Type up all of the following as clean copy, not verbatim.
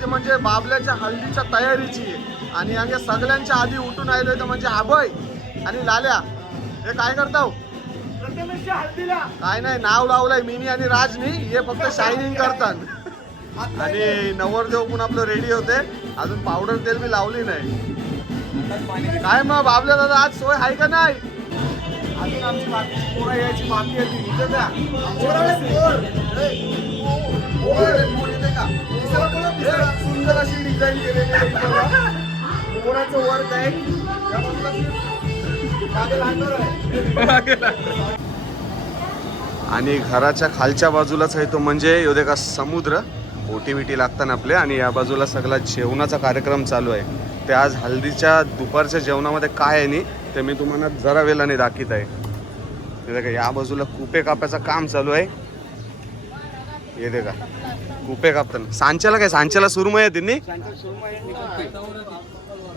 ते म्हणजे बाबल्याच्या हल्दीच्या तयारीची आहे आणि या सगळ्यांच्या आधी उठून आलोय तर म्हणजे अभय आणि लाल्या हे काय करताव काय नाही नाव लावलंय मिनी आणि राजनी हे फक्त शायनिंग करतात आणि नवरदेव पण आपलं रेडी होते अजून पावडर तेल मी लावली नाही काय मग बाबल्या दादा आज सोय आहे का नाही अजून आमची बाकीची पोरं यायची बाकी आहे इथे द्या सुंदर अशी डिझाईन केलेली आहे पोराचं वर्क आहे आणि घराच्या खालच्या बाजूलाच आहे तो म्हणजे योदे का समुद्र ओटी बिटी लागतात आपले आणि या बाजूला सगळा जेवणाचा कार्यक्रम चालू आहे ते आज हल्दीच्या दुपारच्या जेवणामध्ये काय आहे ते मी तुम्हाला जरा वेळाने दाखवत आहे या बाजूला कुपे कापायचं काम चालू आहे हे देखा कुपे कापताना सांच्याला काय सांच्याला सुरमई येतील नी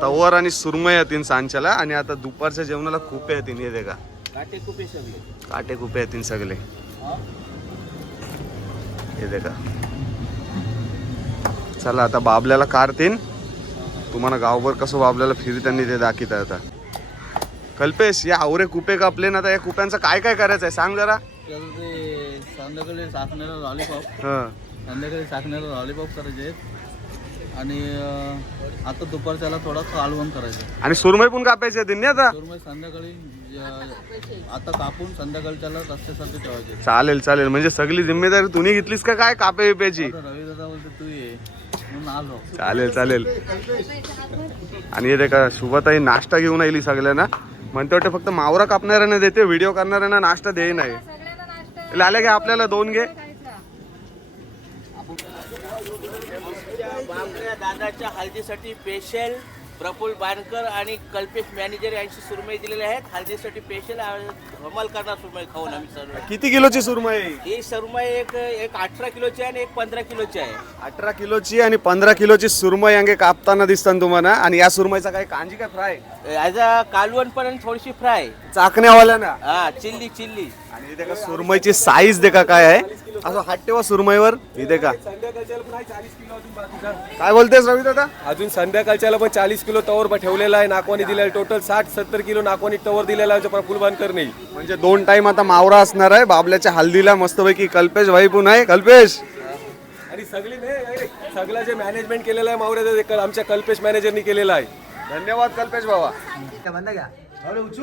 तवर आणि सुरमई येतील सांच्याला आणि आता दुपारच्या जेवणाला कुपे येतील हे देखा काटे कुपे येतील सगळे हे देखा चला आता बाबल्याला कारतीन तुम्हाला गावभर कसं बाबल्याला फिरताना ते दाखवत आहे आता कल्पेश या आवरे कुपे कापले ना आता या कुप्यांचं काय काय करायचं आहे सांग जरा संध्याकाळी साखरेला लॉलीपॉप संध्याकाळी साखरेला लॉलीपॉप करायचे आणि आता दुपारच्याला थोडा कालवण करायचं आणि सुरमई पण कापायची आहे आता सुरमई संध्याकाळी आता कापून संध्याकाळच्याला रस्त्यासाठी ठेवायचे चालेल चालेल म्हणजे सगळी जिम्मेदारी तुम्ही घेतलीस का काय कापे बिप्याची रवी दादा बोलते तू ये म्हणून आलो चालेल चालेल आणि हे का शुभताई नाश्ता घेऊन आली सगळ्यांना म्हणते वाटतं फक्त मावरा कापणाऱ्यांना देते व्हिडिओ करणाऱ्यांना नाश्ता दे नाही लाले घे आपल्याला 2 घे दादाच्या हल्दीसाठी स्पेशल प्रफुल्ल बाणकर आणि कल्पेश मॅनेजर यांची सुरमई दिलेले आहेत हल्दीसाठी स्पेशल हमाल करणार सुरमई खाऊन आम्ही सर्व किती किलोची सुरमई ही सुरमई एक 18 किलोची आहे आणि एक 15 किलोची आहे 18 किलोची आणि 15 किलोची सुरमई अंगे कापताना दिसतात तुम्हाला आणि या सुरमईचा काय कांजी काय फ्राय ॲज अ कालवण पण थोडीशी फ्राय चाकण्यावाल्या हा चिल्ली आणि इथे का सुरमईची साईज देखा काय आहे असं हात ठेवा सुरमईवर इथे का काय बोलतेस रवी दादा अजून संध्याकाळच्याला पण 40 किलो तवर ठेवलेला आहे नाकवानी दिलेला टोटल 60-70 किलो नाकवानी तवर दिलेला आहे प्रफुल्ल बाणकर नाही म्हणजे 2 टाइम आता मावरा असणार आहे बाबल्याच्या हल्दीला मस्तपैकी कल्पेश भाई पण आहे कल्पेश आणि सगळं जे मॅनेजमेंट केलेलं आहे मावऱ्याचं आमच्या कल्पेश मॅनेजरनी केलेलं आहे धन्यवाद कल्पेश बाबा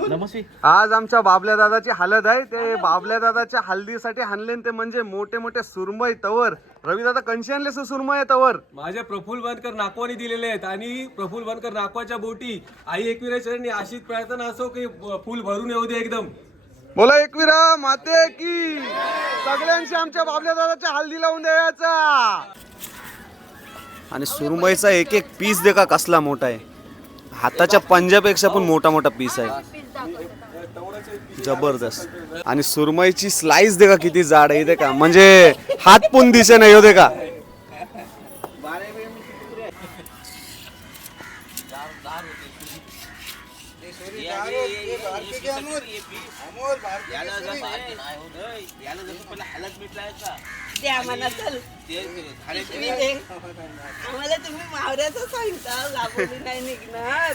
नमस्ते आज आमच्या बाबल्या दादाची हलद आहे ते बाबल्या दादाच्या हल्दीसाठी आणले ते म्हणजे मोठे मोठे सुरमई तवर रवी दादा कंशी आणले सुरमई तवर माझ्या प्रफुल्ल बाणकर नाकवानी दिलेले आहेत आणि प्रफुल्ल बाणकर नाकवाच्या बोटी आई एकविरेश्वरनी अशीच प्रार्थना असो की फुल भरून येऊ दे एकदम बोला एकविरा माते की सगळ्यांशी आमच्या बाबल्या दादाच्या हल्दी लावून द्यायचा आणि सुरमईचा एक एक पीस देखा कसला मोठा आहे हाताच्या पंजापेक्षा पण मोठा मोठा पीस आहे जबरदस्त आणि सुरमईची स्लाइस देखा किती जाड आहे देखा म्हणजे हात पण दिसे नाही हो देखा आम्हाला तुम्ही मावऱ्याचं सांगता लाभोली नाही निघणार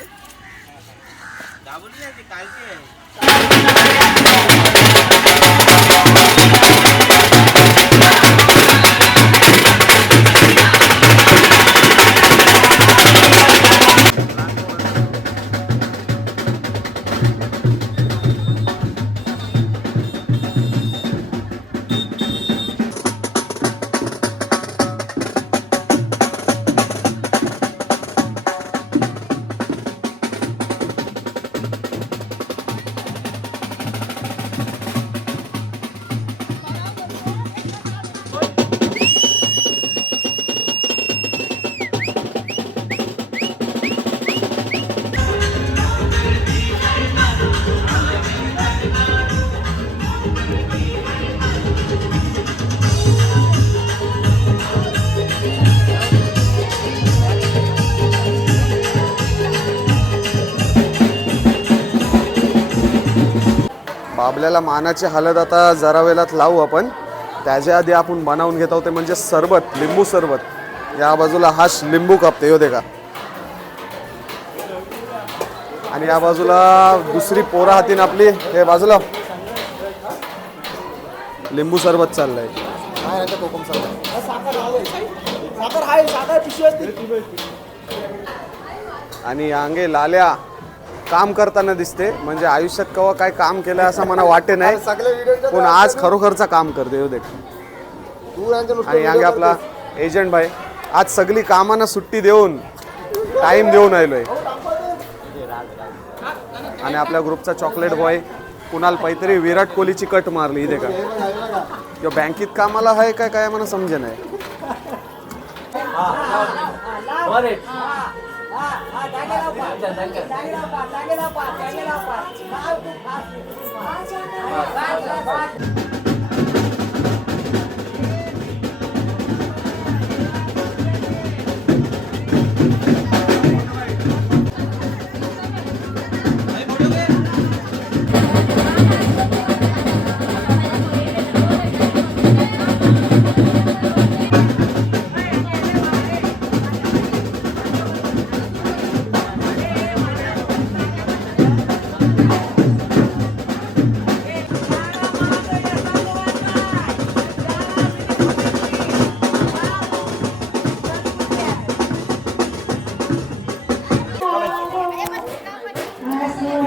गाबोली नाही कालची आहे बाबल्याला मानाची हळद आता जरा वेळात लावू आपण. त्याच्या आधी आपण बनवून घेत आहोत ते म्हणजे सरबत, लिंबू सरबत. या बाजूला हा लिंबू कापते हो का, आणि या बाजूला दुसरी पोरा हातीन आपली हे बाजूला लिंबू सरबत चाललंय. आणि अंगे लाल्या काम करताना दिसते, म्हणजे आयुष्यात केव्हा काय काम केलं असं मला वाटे नाही, पण आज खरोखरचा काम करते हो देख. आणि अंगे आपला एजंट भाई आज सगळी कामांना सुट्टी देऊन टाइम देऊन आलोय. आणि आपल्या ग्रुपचा चॉकलेट बॉय कुणाल पैतरी विराट कोहलीची कट मारली इथे का, किंवा बँकेत कामाला आहे काय काय मला समजे नाही.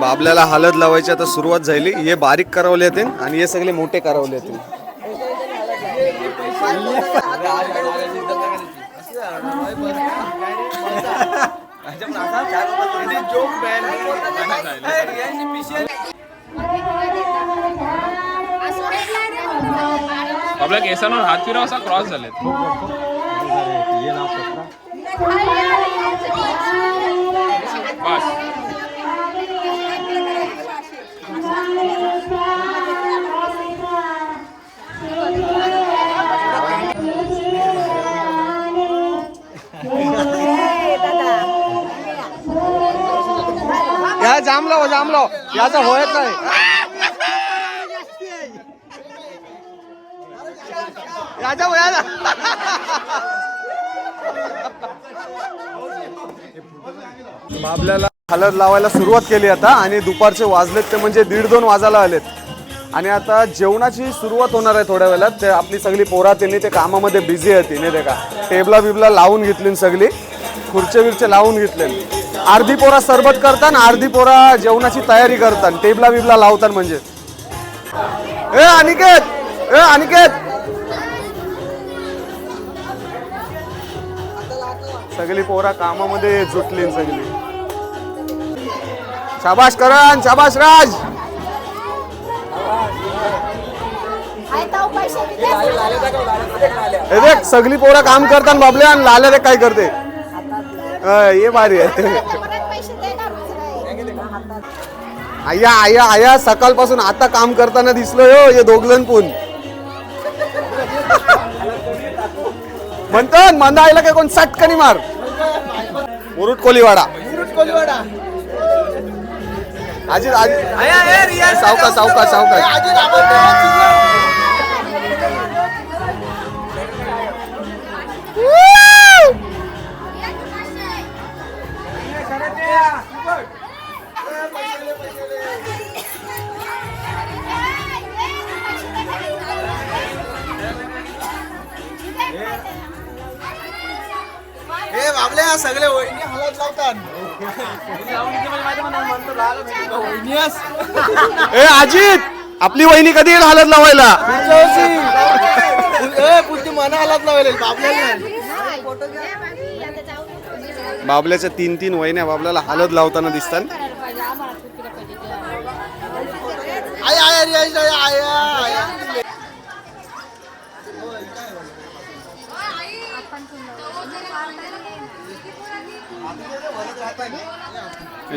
बाबल्याला हळद लावायची आता सुरुवात झाली. हे बारीक करावले येते आणि हे सगळे मोठे करावले येते. आपल्या केसांवर हात फिरव असा क्रॉस झाले. बस या जामलो याचा होत नाही. बाबल्याला हळद लावायला सुरुवात केली आता, आणि दुपारचे वाजलेत ते म्हणजे 1:30-2 वाजायला आलेत. आणि आता जेवणाची सुरुवात होणार आहे थोड्या वेळात. ते आपली सगळी पोरा त्यांनी ते कामामध्ये बिझी होती नाही ते का, टेबला बिबला लावून घेतली, सगळी खुर्चे बिरचे लावून घेतले. अर्धी पोरा सरबत करतात, अर्धी पोरा जेवणाची तयारी करतात, टेबला बिबला लावतात. म्हणजे ए अनिकेत सगळी पोरा कामामध्ये जुटली सगळी. शाबाश करण, शाबाश राज. हे देख सगळी पोरा काम करतात बाबल्या, आणि लाल्या ते काय करते. हे भारी आहे. आया सकाळपासून आता काम करताना दिसलोय हो हे दोघजण पण. म्हणतात मंदा आईला काय कोण सटकनी मार. मुरुट कोलीवाडा आजी सावका हे बाबल्या सगळे वहिनी हळद लावतात. ए अजित आपली वहिनी कधी येईल हळद लावायला. पुढची मना हळद लावायला बाबल्याला. बाबल्याच्या 3 वहिन्या बाबल्याला हळद लावताना दिसतात.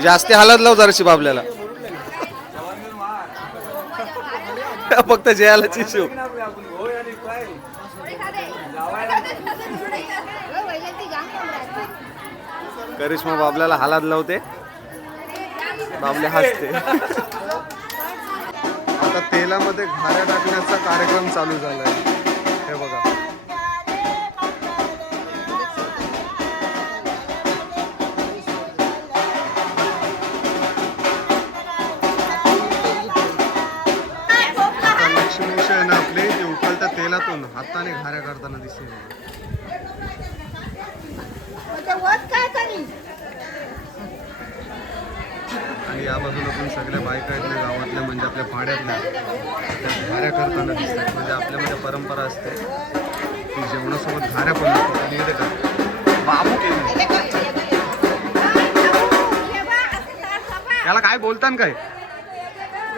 जास्ती हळद लाव जराशी बाबल्याला. फक्त जयालाची शिव. करिश्मा बाबल्याला हळद लावते, बाबल्या हसते. आता तेलामध्ये घाऱ्या टाकण्याचा कार्यक्रम चालू झालाय. हे बघा. आता लक्ष्मीशी आहे ना आपली ती उकळत्या तेलातून हाताने घाऱ्या करताना दिसते. आणि या बाजूला पण सगळ्या बायका आहेत ना गावातल्या म्हणजे आपल्या भाड्यातल्या त्या घाऱ्या करताना दिसतात. म्हणजे आपल्यामध्ये परंपरा असते की जेवणासोबत घाऱ्या पण लागतात. आणि इथे का बाबू केली याला काय बोलतात काय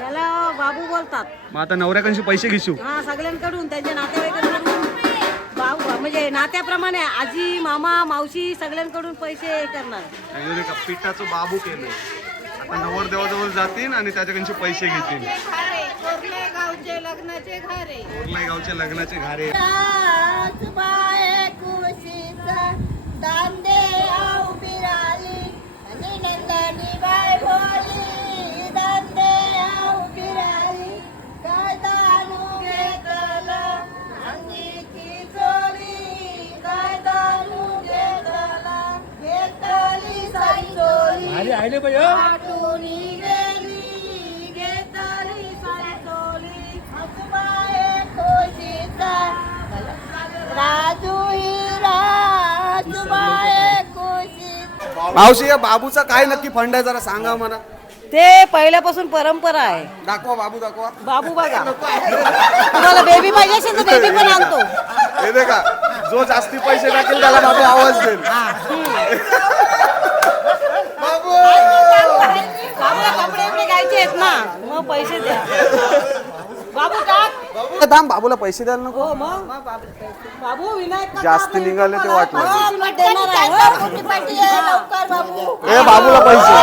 याला बाबू बोलतात. मग आता नवऱ्याकडचे पैसे घेशील. हा सगळ्यांकडून त्यांच्या नातेवाईकांकडून बाबू म्हणजे नात्याप्रमाणे आजी मामा मावशी सगळ्यांकडून पैसे करणार. आणि इथे का पिठाचं बाबू केलंय. आता नवरदेवाजवळ जातील आणि त्याच्याकडचे पैसे घेतील. गावचे लग्नाचे घरे कोरलाई गावचे लग्नाचे घारे. मावशी या बाबूचा काय नक्की फंड आहे जरा सांगा मला. ते पहिल्यापासून परंपरा आहे. दाखवा बाबू दाखवा. बाबू बघा तुम्हाला बेबी पाहिजे असेल तर बेबी पण आणतो. हे दे का जो जास्ती पैसे टाकेल त्याला बाबू आवाज देईल. बाबूला कपडे एवढे घ्यायचे आहेत ना मग पैसे द्या. बाबू टाक. थांब बाबूला पैसे द्यायला नको. हो मग बाबू विनायक जास्त निघाले ते वाटलं. देणार आहे. लवकर बाबू. ए बाबूला पैसे.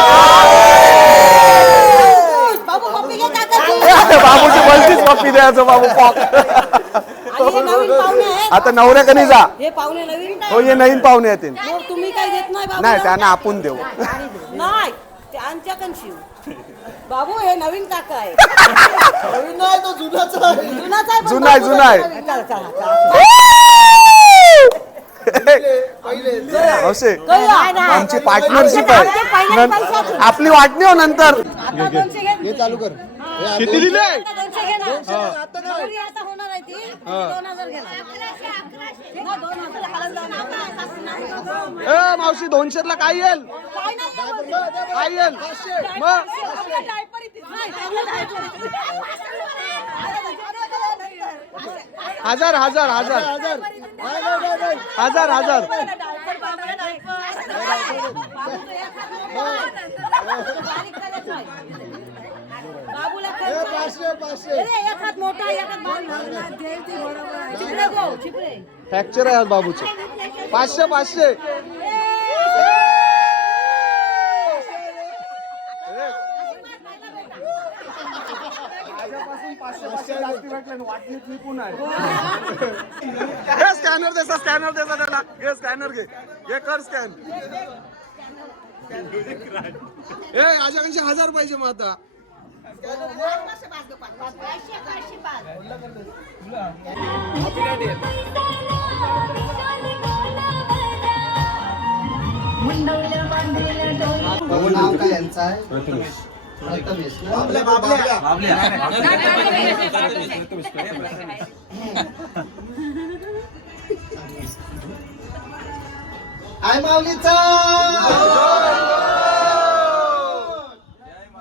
बाबू पप्पी घे टाकायची. बाबूची बोलतीच पप्पी द्यायचं बाबू पॉक. आणि हे नवीन पाहुणे आहेत. आता नवऱ्याकडे जा. हे पाहुणे नवीन हो हे नवीन पाहुणे येतील. मग तुम्ही काय देत नाही बाबू. नाही त्यांना आपण देऊ. नाही त्यांच्याकडून शिव. बाबू हे नवीन टाका आहे. नवीन नाही तो जुनाच आहे. जुनाच आहे पण जुना आहे, बाबू जुना आहे. नवीन. चला, चला, चला. असे कळलं? आमची पार्टनरशिप आहे. आपली वाटणी हो नंतर. आता 200 घे. हे चालू कर. किती दिले? आता 200 घे ना. नवरी आता होणार आहे ती. 2000 घेणार. हा, 2000. हालत जाऊ नका. ए मावशी 200 ला काय येईल? काय नाही यावर. काय येईल? मग आपला डायपर इथे. नाही, आपला डायपर इथे. 1000 1000 1000 1000 1000 डायपर बाबा डायपर. बाबूला एक हात मोठा एक हात बारीक. चिपरे गो चिपरे. फ्रॅक्चर आहे आज बाबूचं. 500 500 स्कॅनर देसा त्याला. घे स्कॅनर घे कर स्कॅन. ए आजाकडे 1000 पाहिजे मग आता. नाव काय यांचं आहे? प्रथमेश ना? आय माऊलीचा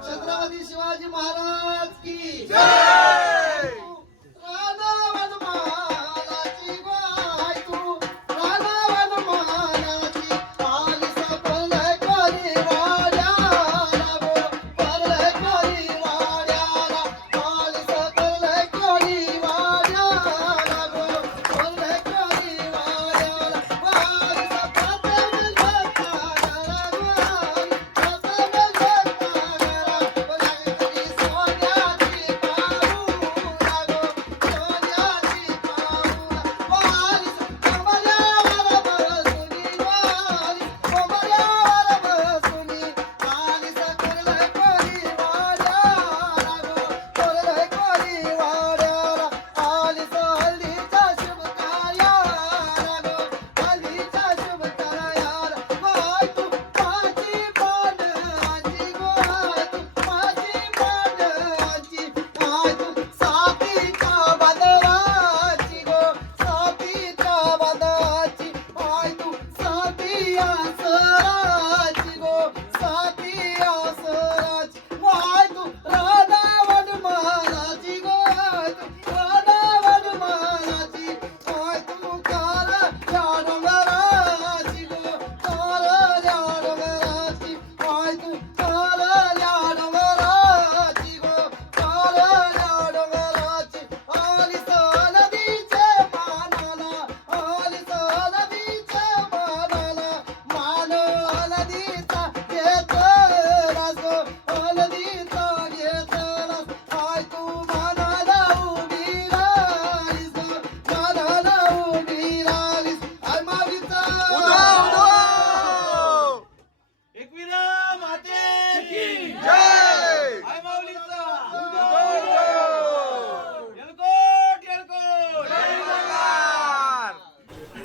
छत्रपती शिवाजी महाराज की जय. राधावन मानाची बाई तू, राधावन मानाची आली सकल करी वाड्याला गो, परले करी वाड्याला, आली सकल करी वाड्याला गो, परले करी वाड्याला, वारी सपाटे भक्ताला गो.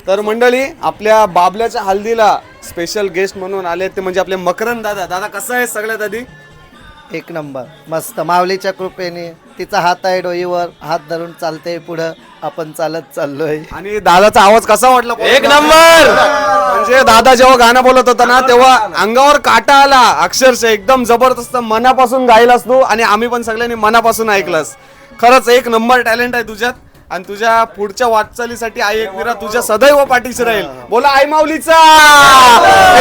तर मंडळी आपल्या बाबल्याच्या हल्दीला स्पेशल गेस्ट म्हणून आले ते म्हणजे आपले मकरंद दादा. दादा कसं आहे सगळ्यात आधी? एक नंबर मस्त. माऊलीच्या कृपेने तिचा हात आहे डोईवर, हात धरून चालते पुढं, आपण चालत चाललोय. आणि दादाचा आवाज कसा वाटला? एक नंबर. म्हणजे दादा जेव्हा गाणं बोलत होता ना तेव्हा अंगावर काटा आला अक्षरशः. एकदम जबरदस्त मनापासून गायलास तू आणि आम्ही पण सगळ्यांनी मनापासून ऐकलंस. खरंच एक नंबर टॅलेंट आहे तुझ्यात आणि तुझ्या पुढच्या वाटचालीसाठी आई एकविरा तुझ्या सदैव पाठीशी राहील. बोला आई माऊलीचा,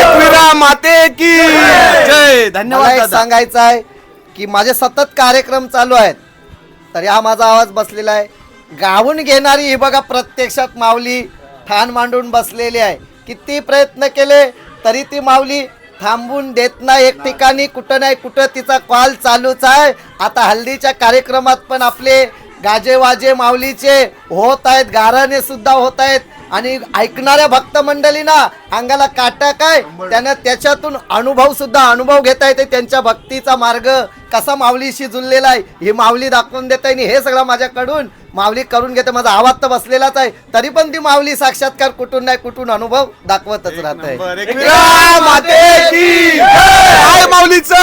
एकविरा माते की जय. मला धन्यवाद एक दादा. सांगायचं आहे की माझे सतत कार्यक्रम चालू आहेत, तरी हा माझा आवाज बसलेला आहे. गाऊन घेणारी ही बघा प्रत्यक्षात माऊली ठाण मांडून बसलेली आहे. किती प्रयत्न केले तरी ती माऊली थांबून देत नाही एक ठिकाणी. कुठं नाही कुठं तिचा कॉल चालूच आहे. आता हल्दीच्या कार्यक्रमात पण आपले गाजे वाजे माऊलीचे होत आहेत, गाराणे सुद्धा होत आहेत आणि ऐकणाऱ्या भक्त मंडळींना अंगाला काटा काय त्यांना त्याच्यातून अनुभव घेता येते. त्यांच्या भक्तीचा मार्ग कसा माऊलीशी जुळलेला आहे ही माऊली दाखवून देत आहे आणि हे सगळं माझ्याकडून माऊली करून घेते. माझा आवाज तर बसलेलाच आहे तरी पण ती माऊली साक्षात्कार कुठून नाही कुठून अनुभव दाखवतच राहत आहे. एकविरा माते की जय. आई माऊलीचा.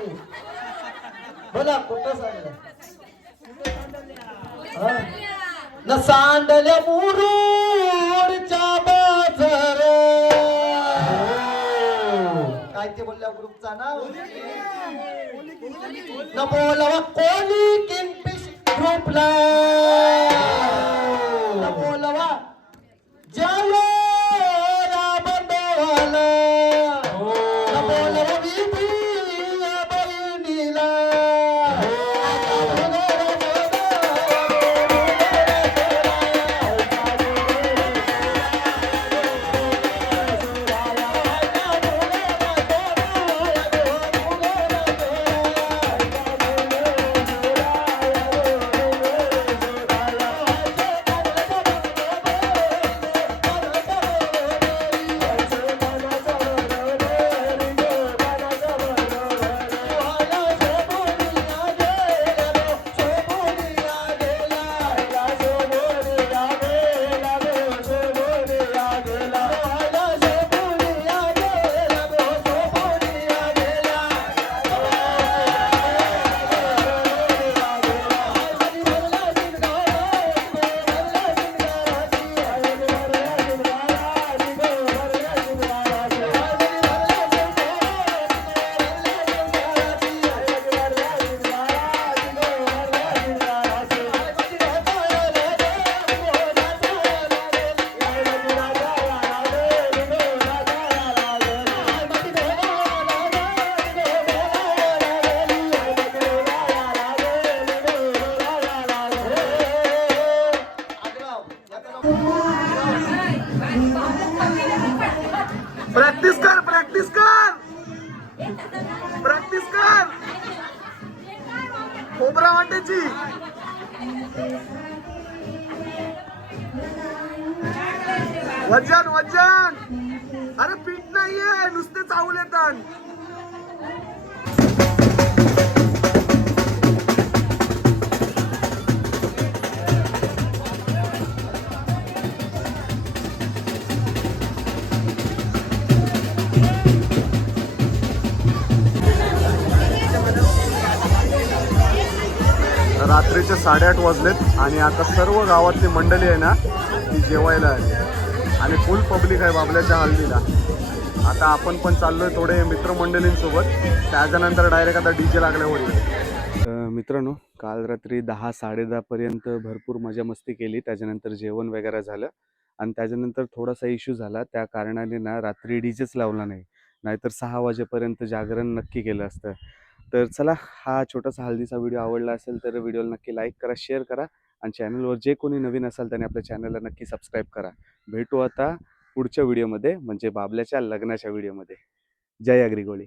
तुम्ही बोला कुठं सांडलं हा? न सांडल्या मुरुडच्या बाजार काय ते बोलल्या ग्रुपचा नाव न बोलावा कोणी किंगफिश ग्रुपला न बोलावा ज्याला बंडवाला न बोलावा विधी बहिणीला प्रॅक्टिस कर प्रॅक्टिस कर प्रॅक्टिस कर खोबरा वाटायची वजन वजन अरे पीठ नाहीये नुसते चावल येतात रात्रीचे 8:30 वाजलेत आणि आता सर्व गावातली मंडळी आहे ना ती जेवायला आली आणि फुल पब्लिक आहे बाबल्याच्या हल्दीला. आता आपण पण चाललोय थोडे मित्रमंडळींसोबत त्याच्यानंतर डायरेक्ट आता डीजे लागल्यावर. मित्रांनो काल रात्री 10-10:30 पर्यंत भरपूर मजा मस्ती केली. त्याच्यानंतर जेवण वगैरे झालं आणि त्याच्यानंतर थोडासा इश्यू झाला त्या कारणाने ना रात्री डीजेच लावला नाही नाहीतर 6 वाजेपर्यंत जागरण नक्की केलं असतं. तर चला हा छोटासा हल्दीचा व्हिडिओ आवडला असेल तर व्हिडिओला नक्की लाईक करा शेअर करा आणि चॅनलवर जे कोणी नवीन असाल त्याने आपल्या चॅनलला नक्की सबस्क्राईब करा. भेटू आता पुढच्या व्हिडिओमध्ये म्हणजे बाबल्याच्या लग्नाच्या व्हिडिओमध्ये. जय अग्रिगोळी.